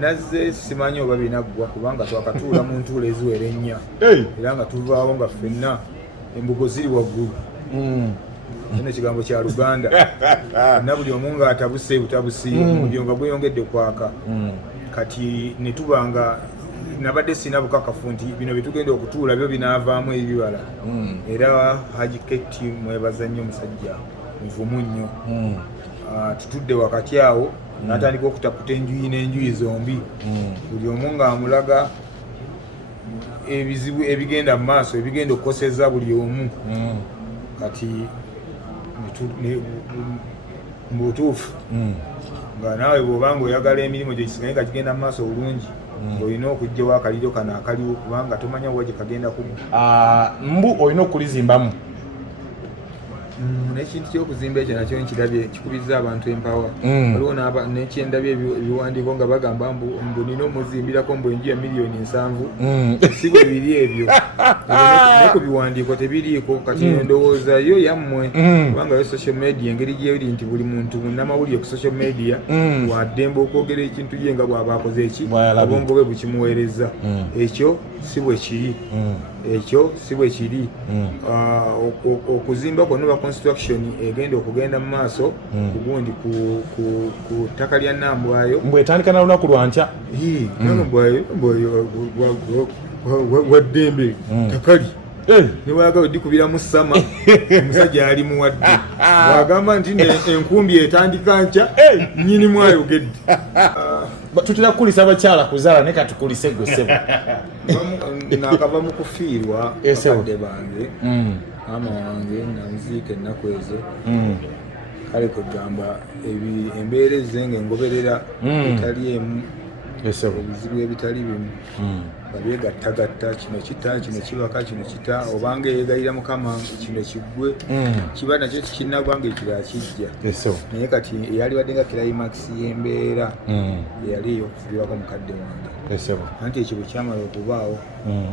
nazze simanyi oba binaggwa kubanga twakatuula mu ntuula eziwera ennya era nga tuvaawo nga ffenna embugo ziri waggulu kino ekigambo kya Luganda na buli omu nga atabuse butabusi omuliro nga gweyongedde kwaka kati ne tuba nga nabadde sina bukakafu nti bino bitugenda okutuula byo binaavaamu ebibala era Haji Keti mwebaza nnyo omusajja muvumu nnyo tutudde wakati awo n'atandika okutaputa enjuyi n'enjuyi zombi buli omu ng'amulaga ebizibu ebigenda mu maaso ebigenda okukoseza buli omu kati mu butuufu nga naawe bw'obanga oyagala emirimu gyo kisigaye nga kigenda mu maaso bulungi ng'olina okugyawo akaliro kano akaliwo kubanga tomanya wa gye kagenda kugwa. Mbu olina okulizimbamu n'ekintu ky'okuzimba ekyo nakyo nkirabye kikubizza abantu empawa waliwo n'ekyendabye ebiwandiiko nga bagamba mbu nina omuzimbirako mbu enju ya miliyoni 7 si bwe biri ebyo ne ku biwandiiko tebiriiko kati endowooza yo yammwe kubanga yo social media engeri gyeri nti buli muntu munnamawulire ku social media waddembe okwogera ekintu ye nga bw'aba akoze eki obwongo bwe bukimuweereza ekyo si bwe kiri ekyo si bwe kiri okuzimba kwonna construction egenda okugenda mu maaso kugundi ku ttaka lya Nambwayo mbwetandika na lunaku lwankya Nambwayo waddembe takali niwagala oddikubiramu sama omusajja ali muwadde wagamba nti enkumbi etandika nkya nnyini mwayogedde tutera kukulisa abakyala kuzaala naye katukulise gwe ssebo nakava mu kufiirwa bakadde bange maama wange namuziika ennaku ezo kale kugamba embeera ezenga engoberera etali emu ebizibu ebitali bimu babyegattagatta kino kita kino kibaka kino kita obanga eyegayira mukama kino kiggwe kiba nakyo kikinnagwanga ekirala kijja naye kati eyalibadde nga climax y'embeera eyali ey'okufubirwako mukadde wange anti ekyo bwe kyamala okubaawo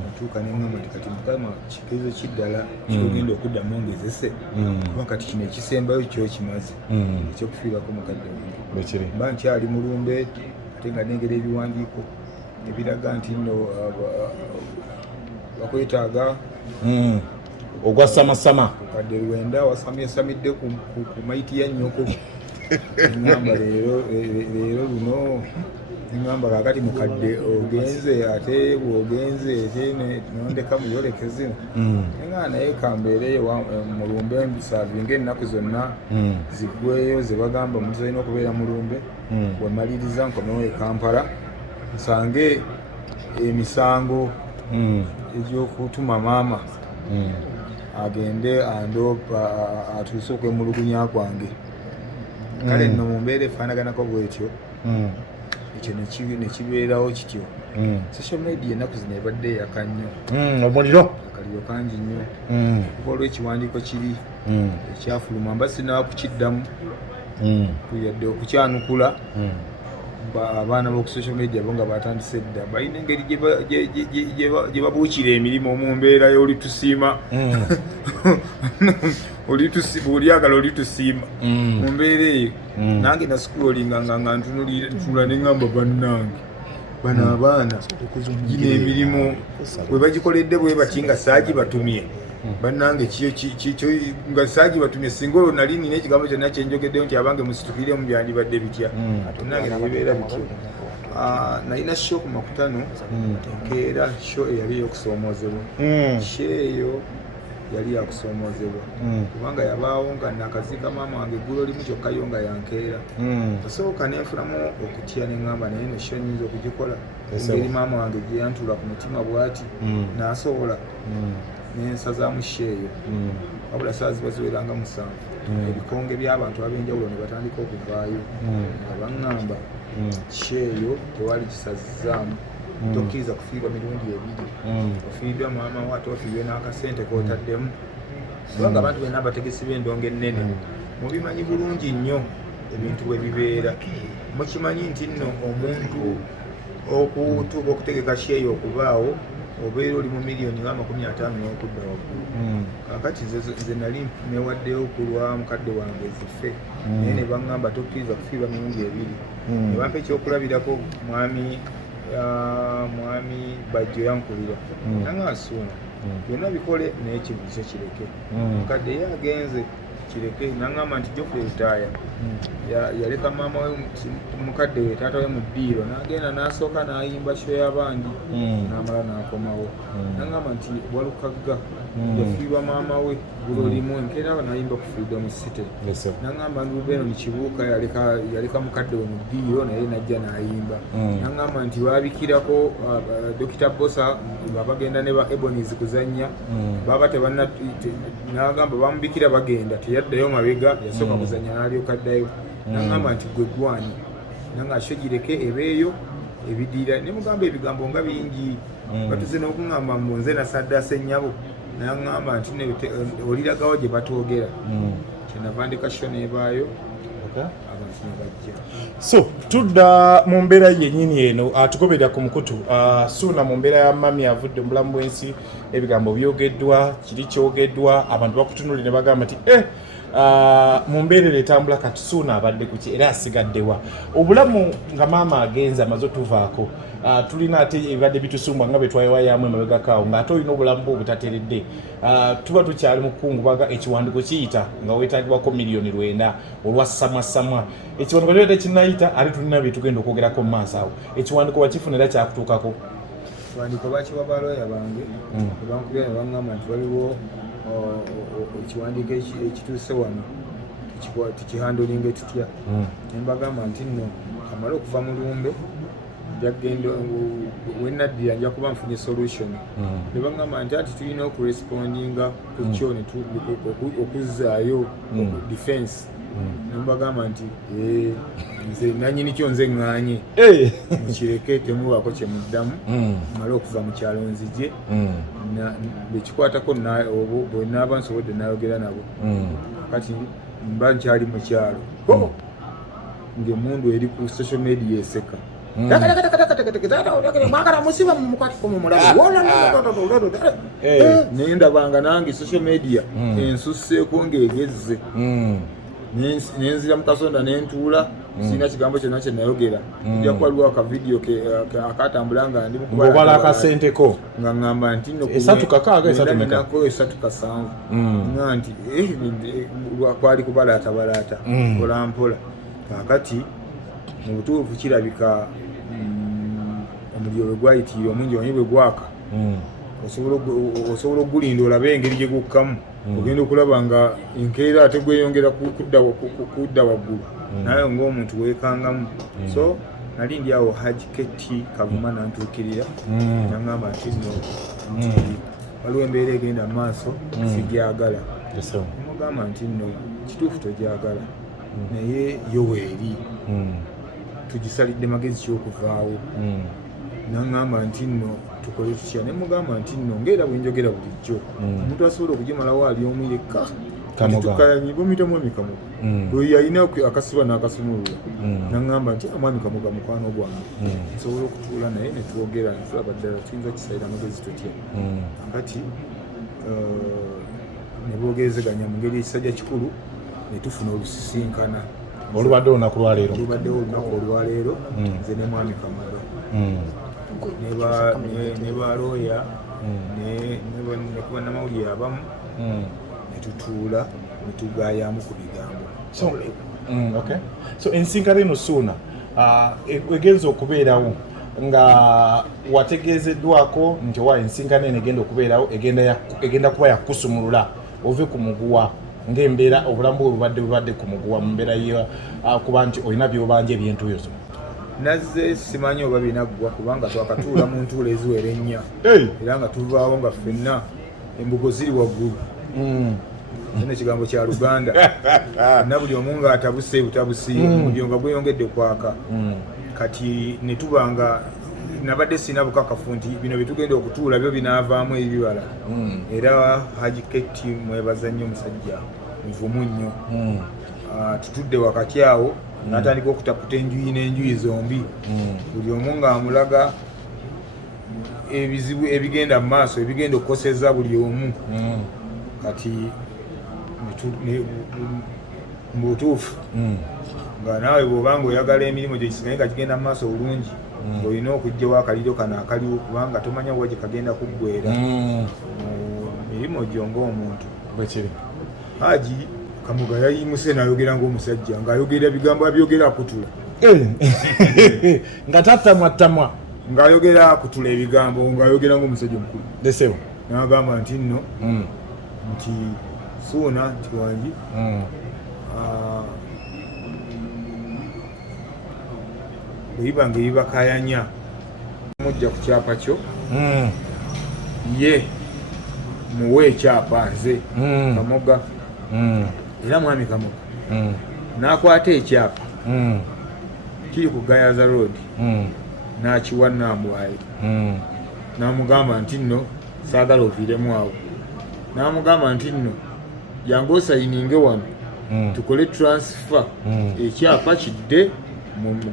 atuuka neŋŋamba nti kati mukama kiteezo kiddala kyogenda okuddamu ongezese kuba kati kino ekisembayo kyo kimaze ekyokufiirwako mukadde wange mba nkyali mulumbe ate nga nengera ebiwandiiko ebiraga nti nno bakwetaaga ogwa samasama kadde 9 wasamyesamidde ku maiti ya nnyoko eŋŋamba leero luno eŋŋamba kakati mukadde ogenze ate bw'ogenze nondeka muyoleke zino eŋŋamba naye kambeereyo mulumbe mbisaavinga ennaku zonna ziggweyo ze bagamba omuntu alina okubeera mulumbe wemaliriza nkomewo e Kampala nsange emisango egy'okutuma maama agende andoopa atuuse okwemulugunya kwange kale nno mu mbeera efaanaganako bwetyo ekyo nekibeerawo kityo social media ennaku zino ebadde eyaka nnyo omuliro akaliro kangi nnyo kuba olw'ekiwandiiko kiri ekyafuluma mba sinaba kukiddamu tuyadde okukyanukula abaana b'oku social media bo nga batandise dda balina engeri gye babuukira emirimu mu mbeera y'olitusiima bw'olyagala olitusiima mu mbeera eyo nange nasikulolinga nga ntunula ne ŋŋamba bannange bano abaana gino emirimu bwe bagikoledde bwe bati nga saagibatumye bannange kyo nga saagibatumye singa olwo nali nina ekigambo kyonna kyenjogeddeyo nti abange musitukire mu byandibadde bitya nange nebibeera bityo nalina sho ku makutano enkeera sho eyali ey'okusoomoozebwa sho eyo yali yakusoomoozebwa kubanga yabaawo nga nakaziika maama wange eggulo limu kyokkayo nga yankeera asooka nenfulamu okutya neŋŋamba naye no sho nyinza okugikola engeri maama wange gye yantula ku mutima bw'ati n'asobola nensazaamu sheeyo wabula saa ziba ziweranga 7 ebikonge by'abantu ab'enjawulo ne batandika okuvaayo nga baŋŋamba sheeyo tewali kisazizaamu tokkiriza kufiirwa mirundi 2 ofiiriddwa maama wo ate ofiirwe n'akasente k'otaddemu kubanga abantu bena abategesi b'endongo ennene mubimanyi bulungi nnyo ebintu bwe bibeera mukimanyi nti nno omuntu okutuuka okutegeka sheeyo okubaawo obeera oli mu miliyoni nga 50 n'okudda waggulu. Kakati nze nali newaddeyo okulwa mukadde wange zife naye ne baŋŋamba tokkiriza kufiirwa mirundi 2 ne bampa ekyokulabirako mwami Bajjo yankulira nanga asuuna byonna bikole naye kibuzo kireke mukadde ye agenze kireke naŋŋamba nti Geoffrey Lutaaya yaleka maama we mukadde we taata we mu ddiiro n'agenda n'asooka n'ayimba show y'abandi n'amala n'akomawo naŋŋamba nti Walukagga yafiirwa maama we bulimu enkeera n'ayimba ku Freedom City naŋŋamba Ruben Kibuuka yaleka mukadde we mu ddiiro naye n'ajja n'ayimba naŋŋamba nti baabikirako Dr. Bosa nga bagenda ne ba Ebonies kuzannya baba tebanna n'agamba bamubikira bagenda teyaddayo mabega yasooka kuzannya n'alyoka addayo naŋŋamba nti gwe gwani nanga asho gireke ebeeyo ebidiira ne mugamba ebigambo nga bingi batuze n'okuŋŋamba mbu nze nasaddase nnyabo naŋŋamba nti oliragawo gye batoogera kyenava ndeka sho n'ebaayo abantu ne bajja. So tudda mu mbeera yennyini eno tugoberera ku mukutu Suuna mu mbeera ya mami avudde mu bulamu bw'ensi ebigambo byogeddwa kiri kyogeddwa abantu bakutunulire ne bagamba nti mu mbeerera etambula kati Suuna abadde ku ki era asigaddewa obulamu nga maama agenze amaze otuvaako tulina ate ebibadde bitusumba nga bwe twayewayamu emabegakaawo ng'ate olina obulamu bwe obutateredde tuba tukyali mu kukungubaga ekiwandiiko kiyita nga weetaagibwako miliyoni 9 olwa samwasamwa ekiwandiiko kyobadde kinnayita ate tulina bye tugenda okwogerako mu maaso awo ekiwandiiko wakifuna era kyakutuukako ekiwandiiko bakiwa balooya bange bankubira ne baŋŋamba nti waliwo ekiwandiiko ekituuse wano tukihandolinge tutya ne mbagamba nti nno kamale okuva mu lumbe jagenda wenaddira nja kuba nfunye solution ne baŋŋamba nti ati tulina okurespondinga ku kyo okuzzaayo defense ne mbagamba nti nze nanyini kyo nze ŋŋaanye mukireke temubaako kye muddamu male okuva mu kyalo nzije bekikwatako bwe naaba nsobodde nayogera nabo kati mba nkyali mu kyalo ng'emundu eri ku social media eseka naye ndabanga nange social media ensusseeko ng'egezze nenzira mu kasonda nentuula sirina kigambo kyonna kye nayogera ojja kuba waliwo akavidiyo akatambula nga ndi mukubala akasenteko nga ŋŋamba nti nako 3 nga nti kwali kubalaata mpolampola kakati mu butuufu kirabika omuliro bwe gwayitiire omungi wanyi bwe gwaka osobola okugulinda olabe engeri gye gukkamu ogenda okulaba nga enkeera ate gweyongera kudda waggulu naye ng'omuntu weekangamu so nali ndi awo Haji Keti Kavuma nantuukirira naŋŋamba nti nno waliwo embeera egenda mu maaso sigyagala mugamba nti nno kituufu togyagala naye yo weeri tugisalidde magezi kyokuvaawo naŋŋamba nti nno tukole tutya ne mugamba nti nno ng'era bwe njogera bulijjo omuntu asobola okugimalawo ali omu yekka bamuyitamu emikamuga oyo alina akasiba n'akasumulula naŋŋamba nti mwami kamuga mukwano gwange nsobola okutuula naye ne twogera netulaba ddala tuyinza kisalira magezi tutya kati ne boogezeganya mu ngeri ekisajja kikulu ne tufuna olusisinkana olubaddewo olunaku olwaleero nze ne mwami kamuga ne balooya ne bannamawulire abamu ne tutuula ne tugaayamu ku bigambo. So ensinkano eno Suuna egenza okubeerawo nga wategeezeddwako nti owa ensinkano eno egenda okubeerawo egenda kuba yakusumulula ove ku muguwa ng'embeera obulamu bwe bubadde ku muguwa mu mbeera kuba nti olina byobanja ebyentuuyo zo. Nazze simanyi oba binaggwa kubanga twakatuula mu ntuula eziwera ennya era nga tuvaawo nga ffenna embugo ziri waggulu kino ekigambo kya Luganda na buli omu nga atabuse butabusiyo omuliro nga gweyongedde kwaka kati ne tubanga nabadde sina bukakafu nti bino byetugenda okutuula byo binaavaamu ebibala era Haji Keti mwebaza nnyo omusajja muvumu nnyo tutudde wakati awo n'atandika okutaputa enjuyi n'enjuyi zombi buli omu ng'amulaga ebizibu ebigenda mu maaso ebigenda okukoseza buli omu kati mu butuufu nga naawe bw'obanga oyagala emirimu gyo kisigaye nga kigenda mu maaso bulungi olina okugyawo akaliro kano akaliwo kubanga tomanya wa gye kagenda kuggweera mu mirimu gyo ng'omuntu bwekiri. Haji Kamuga yayimuse n'ayogera ng'omusajja ng'ayogera bigambo abyogera akutula nga tattamwattamwa ng'ayogera akutula ebigambo ng'ayogera ng'omusajja omukulu lesewo n'agamba nti nno nti Suuna nti wangi bwe biba ng'ebibakayanya mujja ku kyapa kyo ye muwe ekyapa nze Kamoga era mwami Kamoga n'akwata ekyapa kiri ku Gayaza Road n'akiwa Nambwayo n'amugamba nti nno saagala oviiremu awo n'amugamba nti nno jangu osayininge wano tukole transfer ekyapa kidde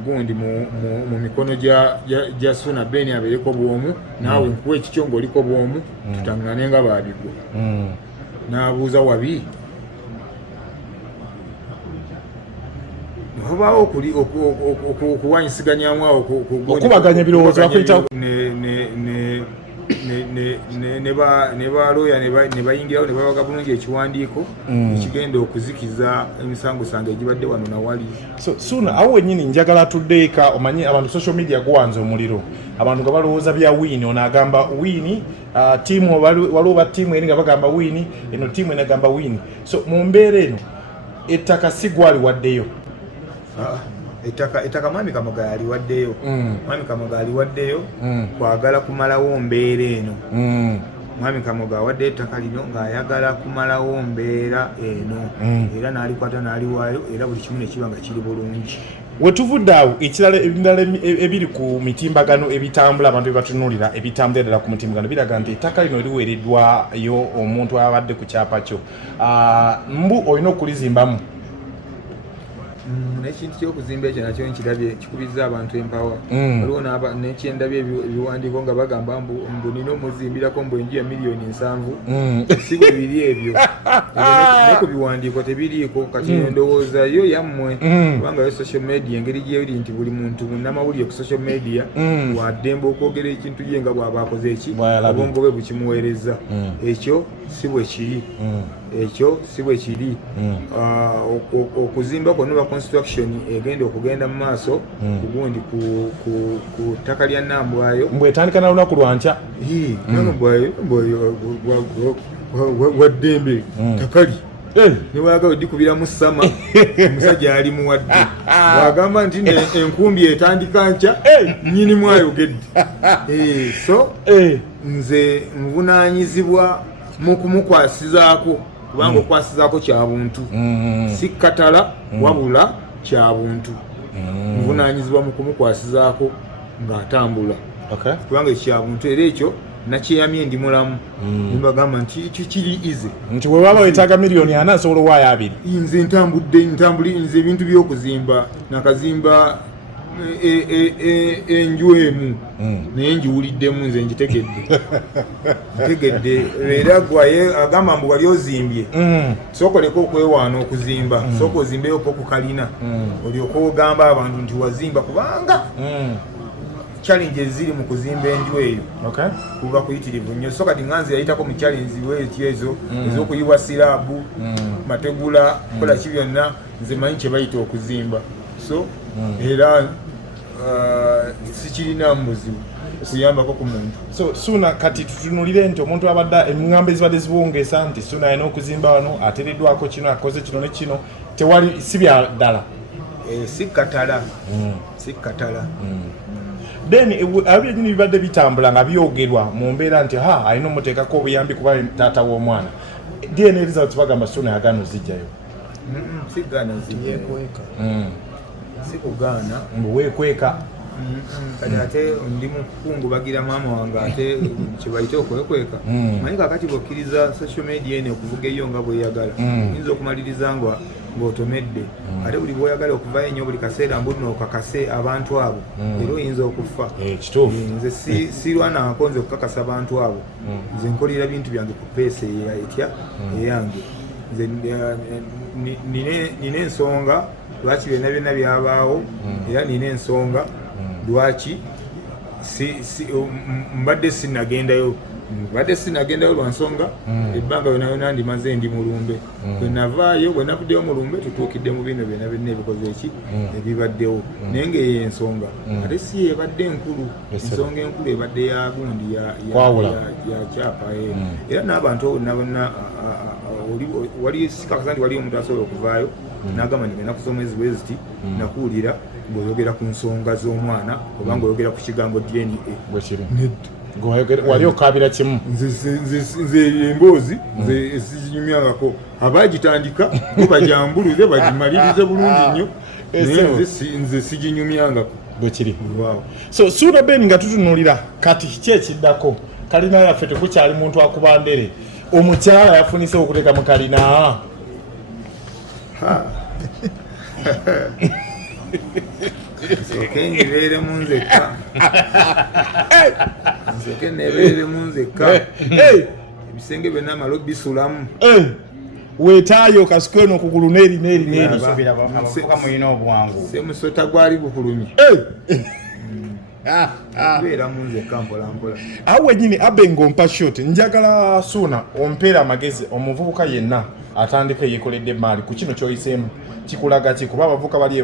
gundi mu mikono gya Suuna Ben abeereko bwomu naawe nkuwa ekikyo ng'oliko bwomu tutangane nga baabigwa n'abuuza wabi wabaawo okuwanyisiganyamu awo okubaganya ebirowoozo bakuyitawo ne balooya ne bayingirawo ne babaga bulungi ekiwandiiko ekigenda okuzikiza emisangosango egibadde wano nawali. So Suuna awo wennyini njagala tuddeeka omanyi abantu social media guwanze omuliro abantu nga balowooza bya Wiini ono agamba Wiini tiimu waliwo ba tiimu eri nga bagamba Wiini eno tiimu enagamba Wiini. So mu mbeera eno ettaka si gwali waddeyo ettaka mwami Kamoga yaliwaddeyo mwami Kamoga aliwaddeyo kwagala kumalawo mbeera eno mwami Kamoga awadde ettaka lino ng'ayagala kumalawo mbeera eno era n'alikwata n'aliwaayo era buli kimu ne kiba nga kiri bulungi. Wetuvudde awo ebirala ebiri ku mitimbagano ebitambula abantu bebatunuulira ebitambula ddala ku mitimbagano biraga nti ettaka lino liweereddwayo omuntu abadde ku kyapa kyo mbu olina okulizimbamu. N'ekintu ky'okuzimba ekyo nakyo nkirabye kikubizza abantu empawa waliwo nekyendabye ebiwandiiko nga bagamba mbu nina omuzimbirako mbu enju ya miliyoni 7 si bwe biri ebyo ne ku biwandiiko tebiriiko kati ndowooza yo yammwe kubanga yo social media engeri gyeri nti buli muntu munnamawulire ku social media waddembe okwogera ekintu ye nga bw'aba akoze eki obwongo bwe bukimuweereza ekyo si bwe kiri ekyo si bwe kiri okuzimba kwonna construction egenda okugenda mu maaso kugundi ku ttaka lya Nambwayo mbwetandika na lunaku lwankya Nambwayo waddembe takali niwayagala oddikubira mu ssama omusajja ali muwadde wagamba nti enkumbi etandika nkya nnyinimu ayogedde so nze nvunaanyizibwa mu kumukwasizaako kubanga okwasizaako kya buntu si katala wabula kya buntu nvunaanyizibwa mu kumukwasizaako ng'atambula kubanga kya buntu era ekyo nakyeyamye ndi mulamu nimbagamba nti ekyo kiri ize nti bwe waba wetaaga miliyoni 4 asobola owaayo 2 nze ntambuli nze ebintu by'okuzimba nakazimba enju emu naye njiwuliddemu nze ntegedde era gwaye agamba mbu wali ozimbye sookoleko okwewaana okuzimba sooka ozimbeyo ku kalina olyoka ogamba abantu nti wazimba kubanga challenges ziri mu kuzimba enju eyo kuba kuyitirivu nnyo so kati nganze yayitako mu challenge weeti ezo ez'okuyiwa sirabu mategula kola ki byonna nze manyi kye bayita okuzimba so era sikirina muzibu kuyambako ku muntu. So Suuna kati tutunulire nti omuntu abadde eŋŋambo ezibadde zibwongesa nti Suuna alina okuzimba wano ateereddwako kino akoze kino ne kino tewali si bya ddala si katala si katala then abyenyini bibadde bitambula nga byogerwa mu mbeera nti alina omuteekako obuyambi kuba taata w'omwana DNA results bagamba Suuna yagaana ozijjayo si gaana ziyekweka si kugaana mbu weekweka kati ate ndi mukungubagira maama wange ate kyebayita okwekweka manyi kakati bwokkiriza social media eno okuvuga eyo nga bweyagala yinza okumaliriza nga ng'otomedde ate buli bw'oyagala okuvayo ennyo buli kaseera mbuno okakase abantu abo era oyinza okufa. Nze sirwanako nze okukakasa abantu abo, nze nkolera bintu byange ku peesa etya eyange. Nze nina ensonga lwaki byonna byabaawo era nina ensonga lwaki mbadde sinagendayo lwa nsonga ebbanga yonna ndimaze ndi mulumbe. Bwe navaayo bwe navuddeyo mulumbe tutuukidde mu bino byonna ebikoze eki ebibaddewo naye ng'eyo ensonga ate si ebadde enkulu. Ensonga enkulu ebadde ya gundi ya kyapa era n'abantu bonna wali sikakasa nti wali omuntu asobola okuvaayo n'agamba nti ngenda kusoma ezibweziti nakuwulira ng'oyogera ku nsonga z'omwana oba ng'oyogera ku kigambo DNA. Wali okabira kimu nze emboozi nze sizinyumyangako abagitandika bajambuluze bagimalirize bulungi nnyo naye nze siginyumyangako bwekiri. So Suna Ben nga tutunulira kati ki ekiddako kalina yaffe tekukyali muntu akuba ndere omukyala yafunise okuteeka mu kalina nsooke nyibeere mu nzekka nsooke nebeere mu nzekka ebisenge byonna amala obisulamu weetaayo kasuke eno okugulu neeri mulina obwangu semusota gwali bukulumye beera mu nzekka mpolampola. awo wenyini abe ng'ompa shot njagala Suna ompeera amagezi omuvubuka yenna atandika yekoledde maali ku kino kyoyiseemu kikulaga ki kuba abavuka bali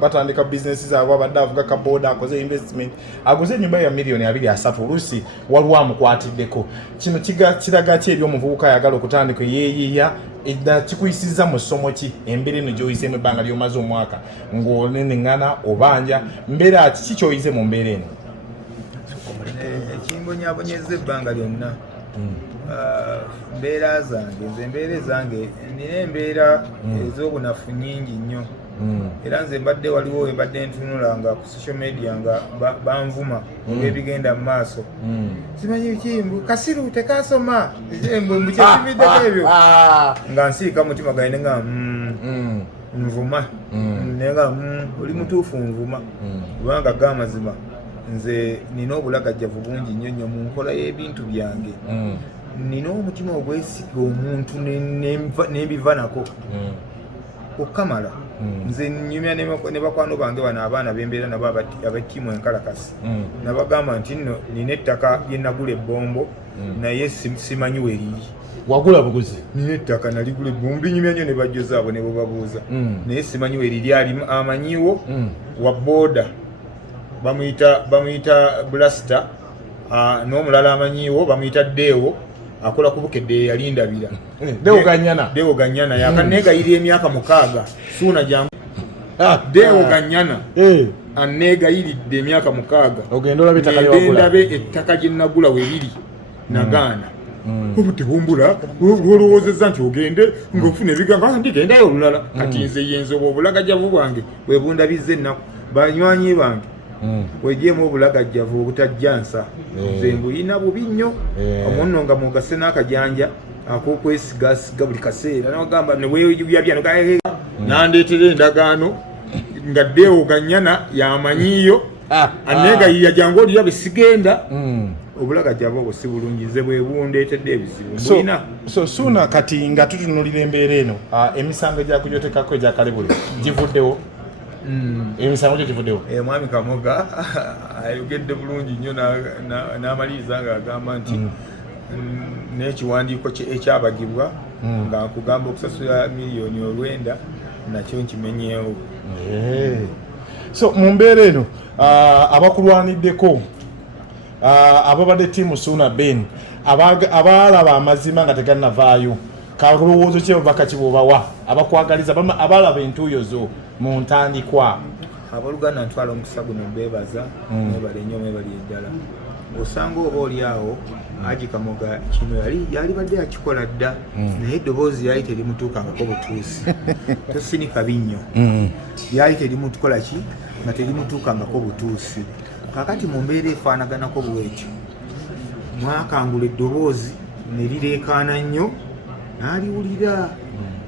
batandika bizinesi zaabwe abadde avuga kaboda akoze investment aguze ennyumba ya miliyoni 23 oluusi waliwo amukwatiddeko. Kino kiraga ki eri omuvubuka ayagala okutandika yeeyiya edda kikuyisiza mu ssomo ki embeera eno gy'oyiseemu ebbanga ly'omaze omwaka ng'oneneŋŋana obanja mbeera kiki ky'oyize mu mbeera eno? Ekimbonyabonyeza ebbanga lyonna mbeera zange nze embeera zange nina embeera ez'obunafu nnyingi nnyo era nze mbadde waliwo ebadde ntunulanga ku social media nga banvuma olw'ebigenda mu maaso simanyi bikimbu kasiru tekasoma mbukyekimiddeko ebyo nga nsiika mutima gange nga nvuma nenga oli mutuufu nvuma kubanga g'amazima nze nina obulagajjavu bungi nnyo nnyo mu nkola y'ebintu byange. Nina omutima ogwesiga omuntu nembiva nako okukamala. Nze nyumya ne bakwano bange bano abaana bembeera nabo abatiimu enkalakasi nabagamba nti nno nina ettaka lye nagula ebbombo naye simanyi weriri. Wagula buguzi? Nina ettaka naligula ebbombo binyumya nnyo ne bajjoza abo ne babuuza naye simanyi weriri. Ali amanyiwo wa booda bamuyita Blaster n'omulala amanyiwo bamuyita Deewo akola ku Bukedde yalindabira. Deewo Ganyana yakanneegayirira emyaka 6 Suna jangu Deewo Ganyana anneegayiridde emyaka 6 ogenda olaba ettaka lyewagula ndabe ettaka gye nagula weriri nagaana obutebumbula olwowoozezza nti ogende ng'ofuna ebigambo ndigendayo olulala kati nze yenze obulagajjavu bwange bwebundabizza ennaku banywanyi bange wejeemu obulagajjavu obutajjansa nze mbuyina bubi nnyo omunno nga mugase n'akajanja ak'okwesigaasiga buli kaseera nagamba neweyabyano nandeetera endagaano nga Deewo Ganyana yamanyiyo anneegayirira jangu oliya bwe sigenda obulagajjavu obwo si bulungi nze bwe bundeetedde ebizibu mbuyina. So Suna kati nga tutunulira embeera eno emisango egyakujotekako egyakalebule givuddewo? Emisango gye givuddewo? Mwami Kamoga ayogedde bulungi nnyo n'amaliriza ng'agamba nti n'ekiwandiiko ekyabagibwa nga nkugamba okusasula miliyoni 9 nakyo nkimenyeewo. So mu mbeera eno abakulwaniddeko ababadde ttiimu Suna Ben abalaba amazima nga tegannavaayo kalowoozo ki obubaka ki bw'obawa abakwagaliza abalaba entuuyo zo mu ntandikwa? Abooluganda ntwala omukisa guno mbeebaza mwebale nnyo mwebali eddala. Osanga oba oli awo Haji Kamoga kino yali badde akikola dda naye eddoboozi yali terimutuukangako butuusi tosinika binnyo yali terimutukola ki nga terimutuukangako butuusi. Kakati mu mbeera efaanaganako bwetyo mwakangula eddoboozi ne lireekaana nnyo n'aliwulira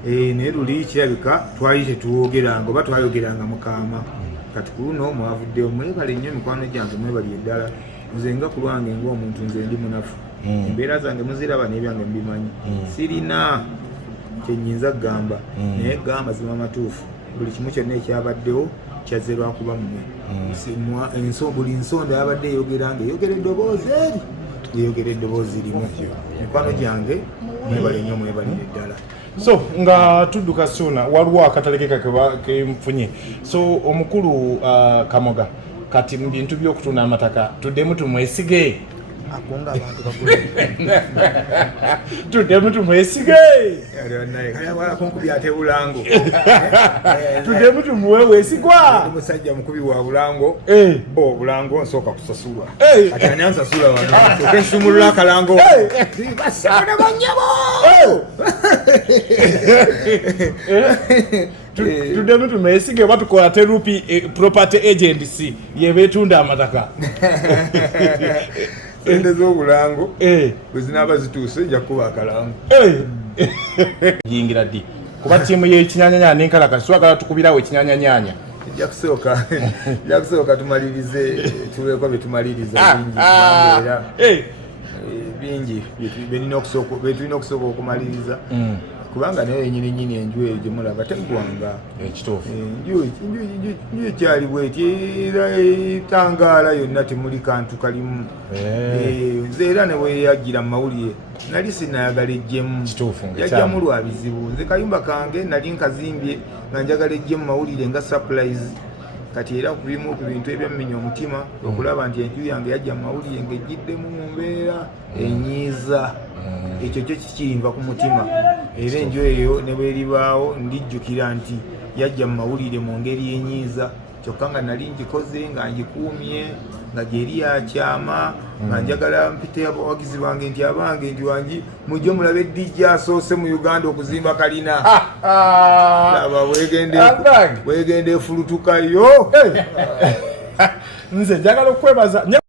naye luli kirabika twali tetuwogeranga oba twayogeranga mukama kati ku luno mwavuddeyo mwebale nnyo mikwano gyange mwebali eddala nze nga ku lwange ng'omuntu nze ndi munafu embeera zange muziraba n'ebyange mubimanyi sirina kyenyinza kugamba naye gamba zima matuufu buli kimu kyonna ekyabaddewo kyazze lwakuba mmwe buli nsonda yabadde eyogera nga eyogera eddoboozi eri yeyogera eddoboozi limu mikwano gyange mwebale nnyo mwebalire ddala. So nga tudduka Ssuuna waliwo akataleke kemfunye so omukulu Kamoga kati mu bintu by'okutunda amataka tuddemu tumwesige akunga abantu bakulu tuddemu tumwesige kaya wala kunkubi ate Bulango tuddemu tumuwe wesigwa musajja mukubi wa Bulango Bulango nsooka kusasulwa kati ani ansasula wano nsooka ensumulula akalango basabona banyabo tuddemu tumwesige oba tukola Terupi Property Agency yebetunda amataka sente z'Obulango bwe zinaaba zituuse nja kuba akalango yingira ddi kuba ttiimu y'ekinyanyanya n'enkalakasi twagala tukubirawo ekinyanyanyanya ejja kusooka tumalirize tuleko bye tumaliriza bingi era bingi betulina okusooka okumaliriza kubanga nayo yenyini enju eyo gyemulaba teggwanga ekituufu enju ekyali bweti era etangaala yonna temuli kantu kalimu nze era ne weyagira mu mawulire nali sinayagala ejjemu yajjamu lwa bizibu nze kayumba kange nali nkazimbye nga njagala ejjemu mawulire nga surprise kati era ku bimu ku bintu ebyammenya omutima okulaba nti enju yange yajja mu mawulire ng'ejjiddemu mu mbeera enyiiza ekyo kyo kikiyinva ku mutima era enju eyo ne bweribaawo ndijjukira nti yajja mu mawulire mu ngeri enyiiza kyokka nga nali ngikoze nga ngikuumye nga gyeri yakyama nga njagala mpite abawagizi bange nti abange ndi wangi mujje mulabe eddijja asoose mu Uganda okuzimba kalina aba wegende efulutukayo nze njagala okwebaza